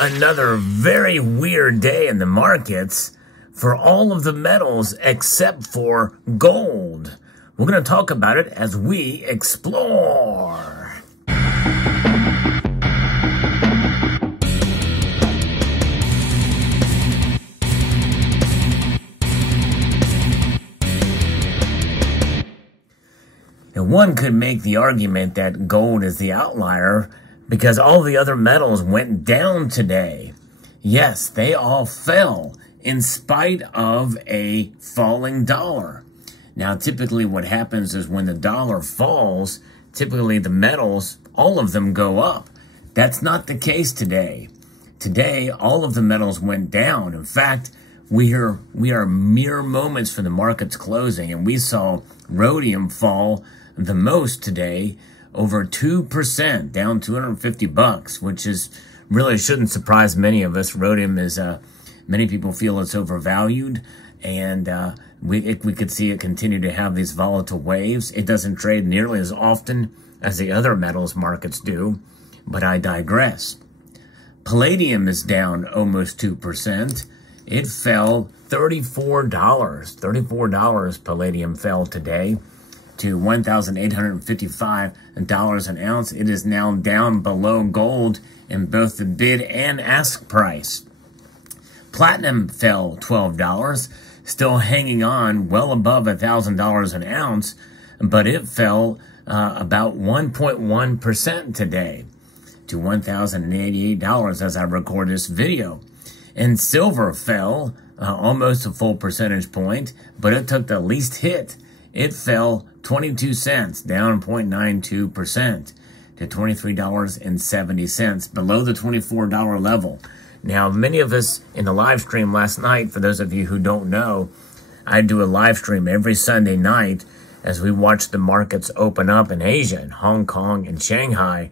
Another very weird day in the markets for all of the metals except for gold. We're going to talk about it as we explore. And one could make the argument that gold is the outlier because all the other metals went down today. Yes, they all fell in spite of a falling dollar. Now, typically what happens is when the dollar falls, typically the metals, all of them go up. That's not the case today. Today, all of the metals went down. In fact, we are mere moments from the market's closing, and we saw rhodium fall the most today, over 2%, down 250 bucks, which is really shouldn't surprise many of us. Rhodium is, many people feel it's overvalued, and we could see it continue to have these volatile waves. It doesn't trade nearly as often as the other metals markets do, but I digress. Palladium is down almost 2%. It fell $34. $34 palladium fell today to $1,855 an ounce. It is now down below gold in both the bid and ask price. Platinum fell $12, still hanging on well above $1,000 an ounce, but it fell about 1.1% today to $1,088 as I record this video. And silver fell almost a full percentage point, but it took the least hit. It fell 22 cents, down 0.92% to $23.70, below the $24 level. Now, many of us in the live stream last night, for those of you who don't know, I do a live stream every Sunday night as we watch the markets open up in Asia, in Hong Kong and Shanghai.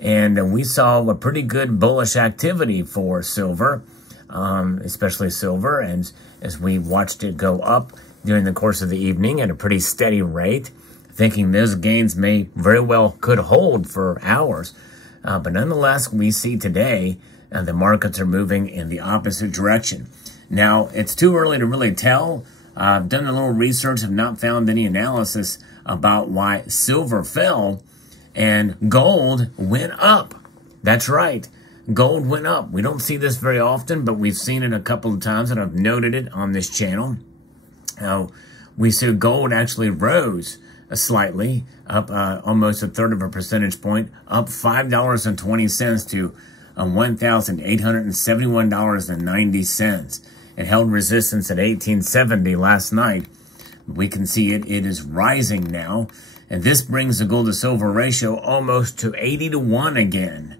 And we saw a pretty good bullish activity for silver, especially silver, and as we watched it go up during the course of the evening at a pretty steady rate, thinking those gains may very well could hold for hours. But nonetheless, we see today the markets are moving in the opposite direction. Now, it's too early to really tell. I've done a little research, have not found any analysis about why silver fell and gold went up. That's right. Gold went up. We don't see this very often, but we've seen it a couple of times, and I've noted it on this channel. We see gold actually rose slightly, up almost a third of a percentage point, up $5.20 to $1,871.90. It held resistance at 1870 last night. We can see it is rising now, and this brings the gold to silver ratio almost to 80-1 again.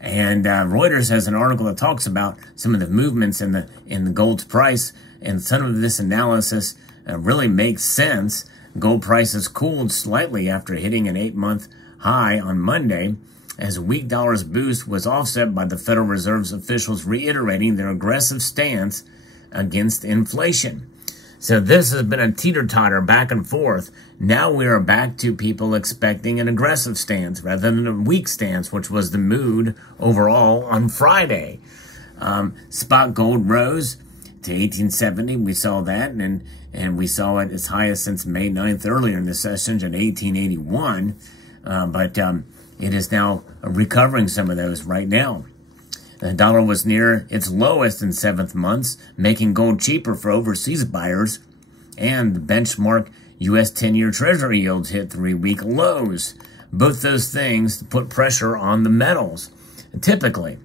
And Reuters has an article that talks about some of the movements in the gold's price, and some of this analysis really makes sense. Gold prices cooled slightly after hitting an 8-month high on Monday, as a weak dollar's boost was offset by the Federal Reserve's officials reiterating their aggressive stance against inflation. So this has been a teeter-totter back and forth. Now we are back to people expecting an aggressive stance rather than a weak stance, which was the mood overall on Friday. Spot gold rose to 1870. We saw that, and we saw it as high as since May 9th earlier in the session at 1881. But it is now recovering some of those right now. The dollar was near its lowest in 7 months, making gold cheaper for overseas buyers, and the benchmark U.S. 10-year Treasury yields hit 3-week lows. Both those things put pressure on the metals. Typically,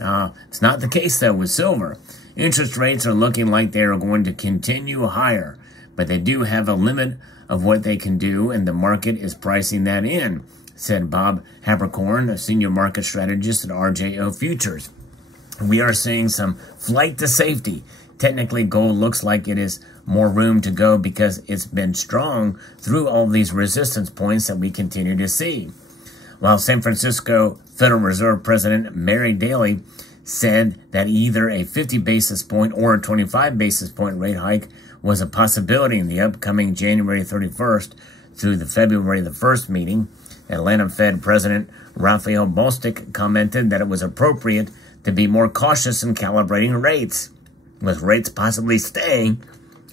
it's not the case, though, with silver. Interest rates are looking like they are going to continue higher, but they do have a limit of what they can do, and the market is pricing that in, said Bob Haberkorn, a senior market strategist at RJO Futures. We are seeing some flight to safety. Technically, gold looks like it is more room to go because it's been strong through all these resistance points that we continue to see. While San Francisco Federal Reserve President Mary Daly said that either a 50 basis point or a 25 basis point rate hike was a possibility in the upcoming January 31st through the February the 1st meeting, Atlanta Fed President Raphael Bostic commented that it was appropriate to be more cautious in calibrating rates, with rates possibly staying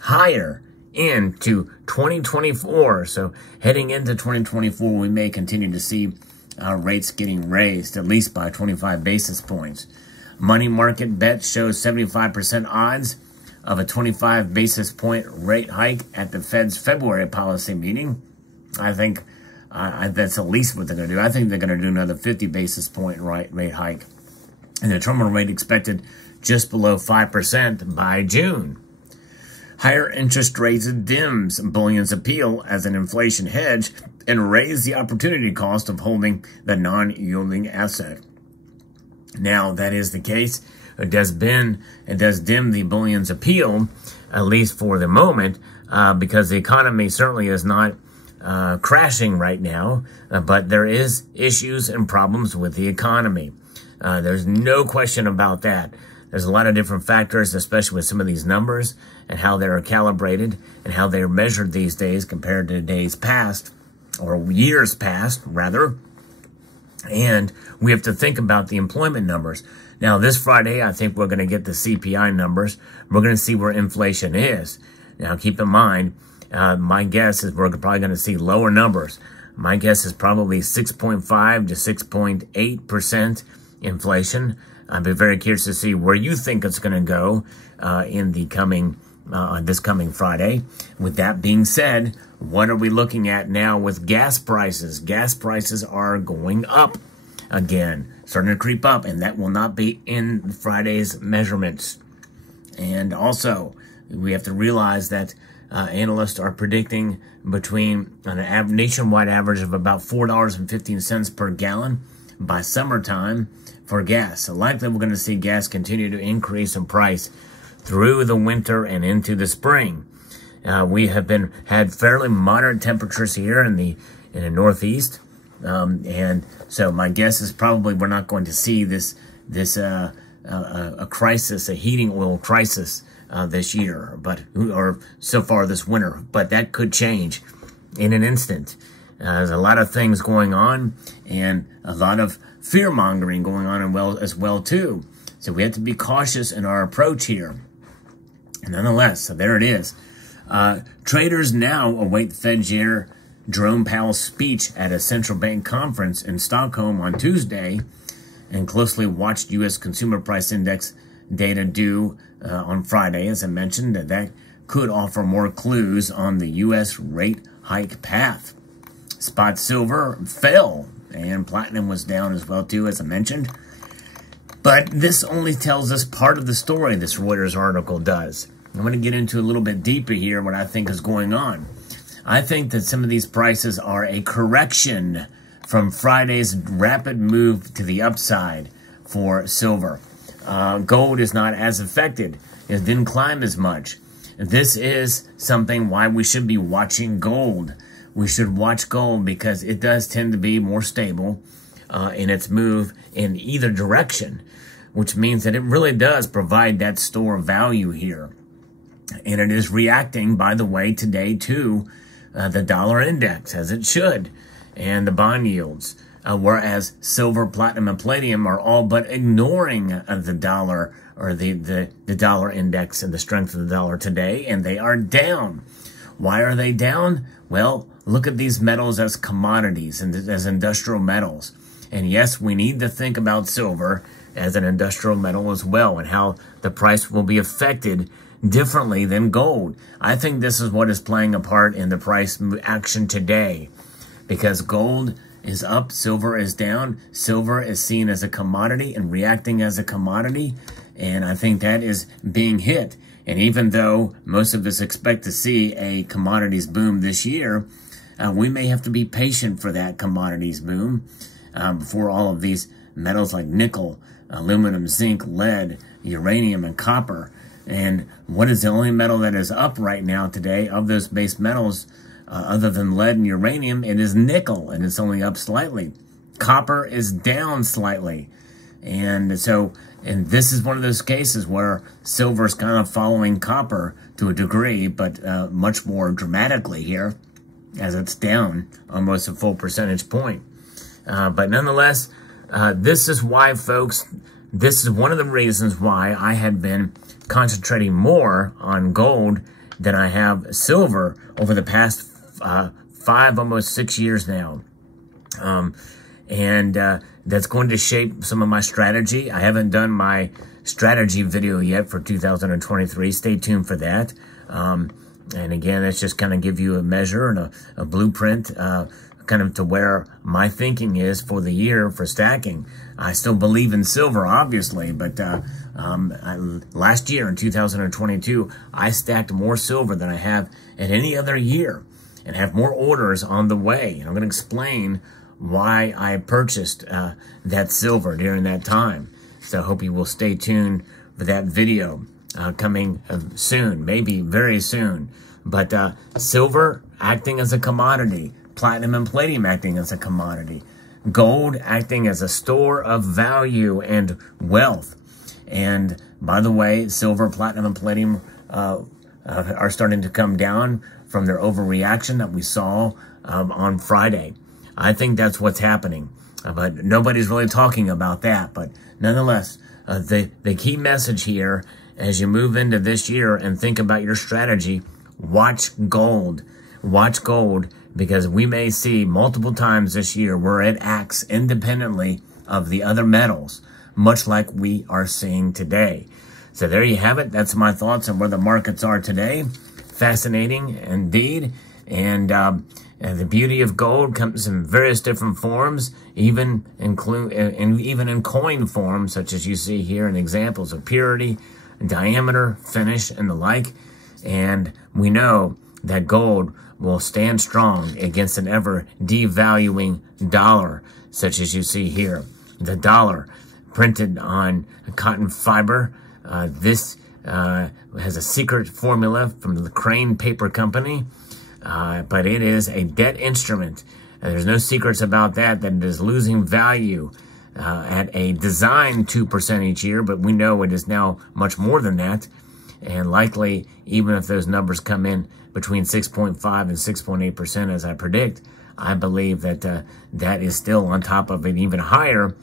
higher into 2024. So heading into 2024, we may continue to see rates getting raised, at least by 25 basis points. Money market bet shows 75% odds of a 25 basis point rate hike at the Fed's February policy meeting. I think that's at least what they're going to do. I think they're going to do another 50 basis point rate hike. And the terminal rate expected just below 5% by June. Higher interest rates dims bullion's appeal as an inflation hedge and raise the opportunity cost of holding the non-yielding asset. Now, that is the case. It does dim the bullion's appeal, at least for the moment, because the economy certainly is not crashing right now, but there is issues and problems with the economy. There's no question about that. There's a lot of different factors, especially with some of these numbers and how they're calibrated and how they're measured these days compared to days past, or years past, rather. And we have to think about the employment numbers. Now, this Friday, I think we're going to get the CPI numbers. We're going to see where inflation is. Now, keep in mind, my guess is we're probably going to see lower numbers. My guess is probably 6.5 to 6.8% inflation. I'd be very curious to see where you think it's going to go in the coming this coming Friday. With that being said, what are we looking at now with gas prices? Gas prices are going up again, starting to creep up, and that will not be in Friday's measurements. And also, we have to realize that analysts are predicting between a nationwide average of about $4.15 per gallon by summertime for gas. So likely we're going to see gas continue to increase in price through the winter and into the spring. We have had fairly moderate temperatures here in the Northeast, and so my guess is probably we're not going to see this a crisis, a heating oil crisis this year, or so far this winter. But that could change in an instant. There's a lot of things going on, and a lot of fear-mongering going on as well too. So we have to be cautious in our approach here. Nonetheless, so there it is. Traders now await Fed Chair Jerome Powell's speech at a central bank conference in Stockholm on Tuesday, and closely watched U.S. Consumer Price Index data due on Friday, as I mentioned, that could offer more clues on the U.S. rate hike path. Spot silver fell, and platinum was down as well too, as I mentioned. But this only tells us part of the story, this Reuters article does. I'm going to get into a little bit deeper here what I think is going on. I think that some of these prices are a correction from Friday's rapid move to the upside for silver. Gold is not as affected. It didn't climb as much. This is something why we should be watching gold. We should watch gold because it does tend to be more stable in its move in either direction, which means that it really does provide that store of value here. And it is reacting, by the way, today to the dollar index, as it should, and the bond yields. Whereas silver, platinum, and palladium are all but ignoring the dollar, or the dollar index and the strength of the dollar today, and they are down. Why are they down? Well, look at these metals as commodities and as industrial metals. And yes, we need to think about silver as an industrial metal as well, and how the price will be affected differently than gold. I think this is what is playing a part in the price action today, because gold is up, silver is down. Silver is seen as a commodity and reacting as a commodity, and I think that is being hit. And even though most of us expect to see a commodities boom this year, we may have to be patient for that commodities boom before all of these metals like nickel, aluminum, zinc, lead, uranium, and copper. And what is the only metal that is up right now today of those base metals, other than lead and uranium? It is nickel, and it's only up slightly. Copper is down slightly. And so, and this is one of those cases where silver is kind of following copper to a degree, but much more dramatically here, as it's down almost a full percentage point. But nonetheless, this is why, folks, this is one of the reasons why I had been concentrating more on gold than I have silver over the past 5, almost 6 years now. That's going to shape some of my strategy. I haven't done my strategy video yet for 2023. Stay tuned for that. And again, that's just kind of give you a measure and a blueprint, kind of to where my thinking is for the year for stacking. I still believe in silver, obviously, but last year in 2022, I stacked more silver than I have at any other year and have more orders on the way. And I'm going to explain why I purchased that silver during that time. So I hope you will stay tuned for that video coming soon, maybe very soon. But silver acting as a commodity, platinum and palladium acting as a commodity, gold acting as a store of value and wealth. And by the way, silver, platinum, and palladium are starting to come down from their overreaction that we saw on Friday. I think that's what's happening, but nobody's really talking about that. But nonetheless, the key message here as you move into this year and think about your strategy, watch gold. Watch gold, because we may see multiple times this year where it acts independently of the other metals, much like we are seeing today. So there you have it. That's my thoughts on where the markets are today. Fascinating indeed. And the beauty of gold comes in various different forms, even in coin form, such as you see here in examples of purity, diameter, finish, and the like. And we know that gold will stand strong against an ever devaluing dollar, such as you see here. The dollar printed on cotton fiber. This has a secret formula from the Crane Paper Company, but it is a debt instrument. There's no secrets about that it is losing value at a design 2% each year, but we know it is now much more than that. And likely, even if those numbers come in between 6.5 and 6.8%, as I predict, I believe that that is still on top of an even higher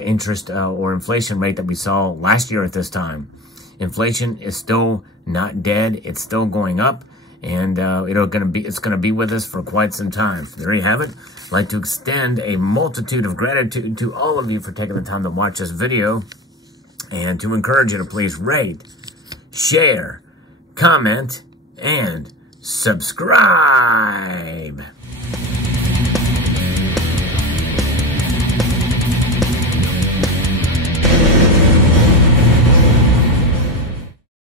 interest or inflation rate that we saw last year at this time. Inflation is still not dead. It's still going up, and it's going to be with us for quite some time. There you have it. I'd like to extend a multitude of gratitude to all of you for taking the time to watch this video, and to encourage you to please rate, share, comment, and subscribe.